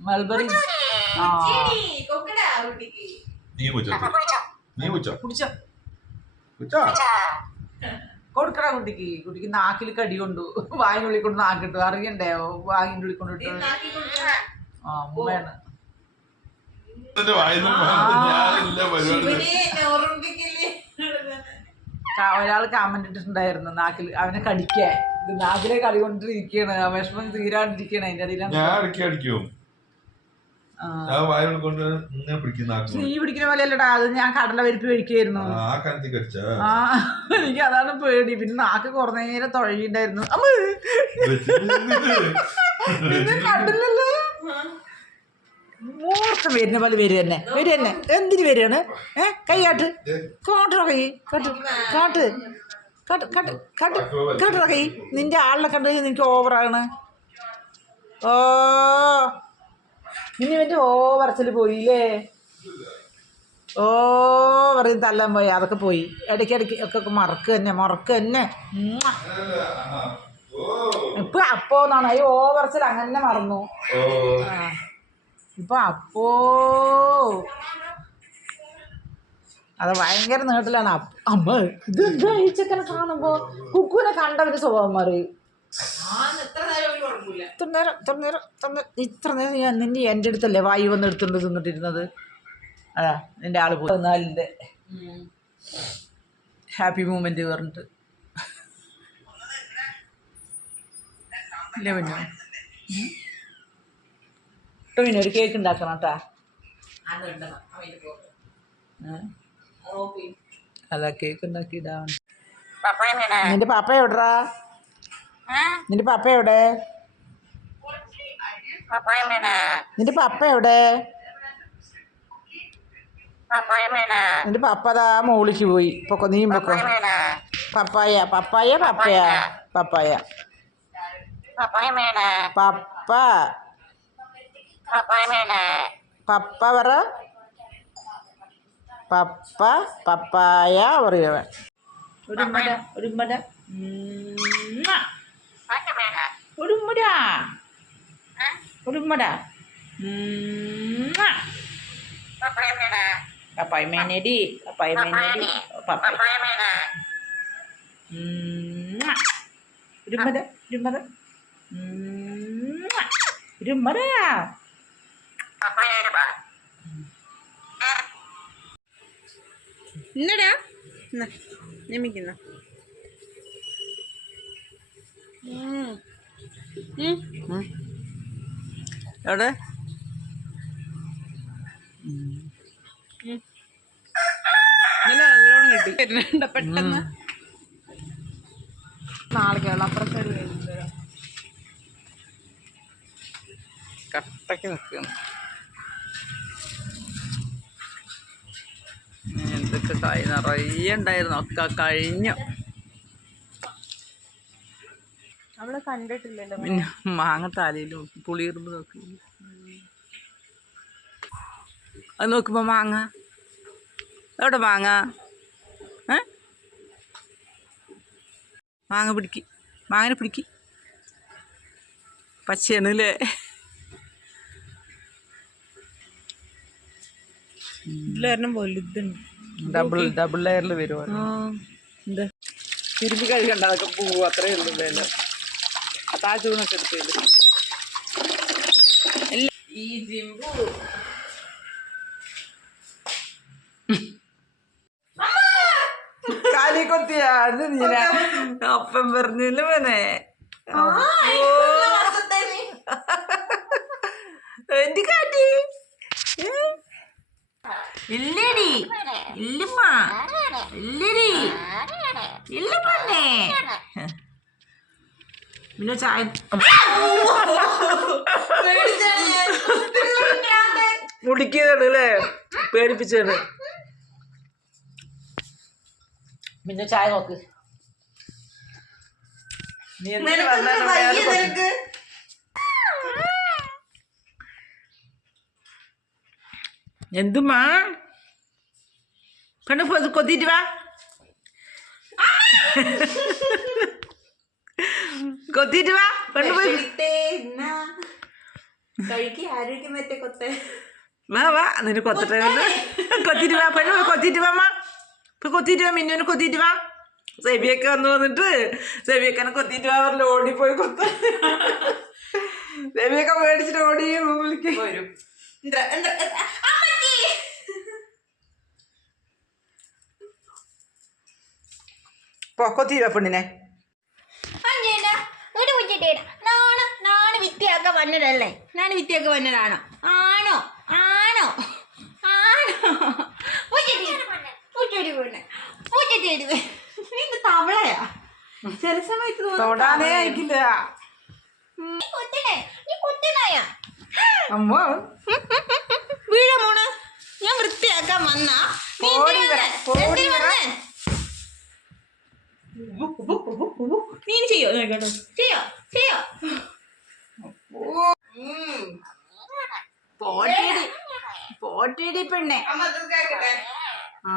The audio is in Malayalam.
മൽബറി ആ. കൊക്കടാ കുട്ടിക്ക്. നീ കുച്ചോ നീ കുച്ചോ കുടിച്ചോ. കുച്ചോ കൊടുക്കടാ കുട്ടിക്ക്. കുട്ടിക്ക് നാക്കിൽ കടി കൊണ്ടു. വാങ്ങിനുള്ളിൽ കൊണ്ട് നാക്കിട്ടു. അറിയണ്ടേ വായിന്റെ ഉള്ളിൽ കൊണ്ടിട്ട് ആ ഒരാൾ കമന്റ് ഇട്ടിട്ടുണ്ടായിരുന്നു. നാക്കിൽ അവനെ കടിക്കേ ഇത് നാക്കിലെ കളി കൊണ്ടിരിക്കുകയാണ് വിഷമം തീരാണ്ടിരിക്കുകയാണ് അതിന്റെ ഇടയിലാണ് പിടിക്കുന്ന അത് ഞാൻ കടല പരിപ്പ് കഴിക്കായിരുന്നു ആ എനിക്ക് അതാണ് പേടി. പിന്നെ നാക്ക് കുറേ നേരം തുഴയുണ്ടായിരുന്നു. അമ്മ. കണ്ടില്ലല്ലോ. മൂർത്തം വരുന്ന പോലെ വരും തന്നെ വരും തന്നെ എന്തിന് വരികയാണ്? ഏ കൈയാട്ട് കോട്ടോ. കൈ. കാട്ട്. കാട്ട്. കാട്ട് കാട്ട് കാട്ട്. കാട്ടോ കൈ. നിന്റെ ആളിനെ കണ്ടു നിനക്ക് ഓവറാണ് ഓ. ഇനി ഇവന്റെ പോയി പോയില്ലേ? ഓ പറയും തല്ലാൻ പോയി. അതൊക്കെ പോയി. ഇടയ്ക്കിടയ്ക്ക് ഒക്കെ മറക്ക് തന്നെ മറക്ക് തന്നെ. ഇപ്പൊ അപ്പോ എന്നാണ്? ഈ ഓവറച്ചിൽ അങ്ങനെ മറന്നു. ഇപ്പൊ അപ്പോ. അത് ഭയങ്കര നീട്ടിലാണ്. അമ്മ ഇത് ചെക്കനെ കാണുമ്പോ? കുക്കുവിനെ കണ്ടവര് സ്വഭാവം മാറി ആ എത്ര നേരം ഒരു കുഴപ്പമില്ല ഇത്ര നേരം ഇത്ര നേരം ഇത്ര നേരം ഇത്ര നേരം ഞാൻ നിന്റെ എന്റെ അടുത്തല്ലേ വായു വന്ന് എടുത്തുകൊണ്ട് തിന്നിട്ടിരുന്നത്? അതാ നിന്റെ ആൾ പോയി. നാലിന്റെ ഹാപ്പി മൂമെന്റ് പറഞ്ഞിട്ട്. ഇല്ല പിന്നെ കേട്ടോ പിന്നെ ഒരു കേക്ക് ഉണ്ടാക്കണം കേട്ടാ അതാ? കേക്ക് ഉണ്ടാക്കി നിന്റെ പാപ്പ എവിടാ നിന്റെ പാപ്പ എവിടെ? നിന്റെ പപ്പ എവിടെ? നിന്റെ പപ്പ അതാ മോളിക്ക് പോയി. പൊക്കോ നീ പൊക്കോ. പപ്പായ പപ്പായ പപ്പയ? പപ്പായ. പപ്പ. പപ്പ പറ. പപ്പ പപ്പായ പറയുക ഒരുമ്പട ഒരുമ്പട ഒരു ഉമ്മട ഉമ്മ. ഒരു ഉമ്മട ഒരു ഉമ്മട ഉമ്മ. പപ്പായ മേനടി പപ്പായ മേനടി പപ്പായ ഉമ്മ. ഒരു ഉമ്മട ഒരു ഉമ്മട ഉമ്മ. എന്നടാ നിമിക്കുന്ന എവിടെ നല്ല നല്ലോണം കിട്ടി. പെട്ടെന്ന്. നാളേക്കുള്ള കട്ടക്ക് നിൽക്കുന്നു. എന്തൊക്കെ കായ് നിറയെ ഉണ്ടായിരുന്നു. ഒക്കെ കഴിഞ്ഞു. നമ്മൾ കണ്ടിട്ടില്ലല്ലോ പിന്നെ മാങ്ങ താലയിലും പുളിയിറുമ്പ് നോക്കി അത് നോക്കുമ്പോ മാങ്ങ. എവിടെ മാങ്ങ? ഏ? മാങ്ങ പിടിക്ക്. മാങ്ങനെ പിടിക്ക്. പച്ചയാണ് അല്ലേ വലുതുണ്ട്. ഡബിൾ ഡബിൾ ലെയറിൽ വരുവാ തിരുമ്പി കഴുകണ്ട അതൊക്കെ പോവും. അത്രേ ഉള്ളൂ വില. ആ താഴ്ചൂണൊക്കെ എടുത്തില്ല ഈ ജിമ്പു. കാലി കൊത്തിയാ അത് നീന. അപ്പം പറഞ്ഞില്ല മോനെ? എന്ത് കാട്ടി? ഇല്ലടി. ഇല്ലമ്മ. ഇല്ലടി. ഇല്ല പിന്നെ ചായ മുടിക്കുന്നതാണ് അല്ലേ പേടിപ്പിച്ചാണ് പിന്നെ ചായ നോക്ക്. നീ. എന്തുമാ? പെണ്ണ് കൊത്തിയിട്ട് വാ. കൊത്തിയിട്ട് വാ കൊണ്ടുപോയി വാ വാ. നിനക്ക് കൊത്തട്ടെ കൊത്തിട്ട് വാ. പെണ്ണു പോയി കൊത്തിട്ട് വാ ഇപ്പൊ കൊത്തിട്ട് വാ മിന്നുവിനെ കൊത്തിട്ട് വാ. സെബിയൊക്കെ വന്ന് വന്നിട്ട് സെബിയൊക്കെ കൊത്തിട്ട് വാ പറഞ്ഞ് ഓടിപ്പോയി കൊത്ത. സെബിയൊക്കെ മേടിച്ചിട്ട് ഓടി റൂമിലേക്ക് വരും. കൊത്തിട്ട് വാ പെണ്ണിനെ. വിത്തിയൊക്കെ വന്നതല്ലേ? ഞാൻ വിത്തിയൊക്കെ വന്നതാണോ? ആണോ? ആണോ? ആണോ? പെണ്ണ് ഇത് തവളയാ? ചില സമയത്ത് തൊടാനേ. അയക്കില്ല അമ്മ. വീഴ മോണ് ഞാൻ വൃത്തിയാക്കാൻ വന്നാ. നീ ചെയ്യോ? ചെയ്യോ? ചെയ്യോ? പോട്ടേടി പെണ്ണെ അമ്മ അത് കേക്കട്ടെ ആ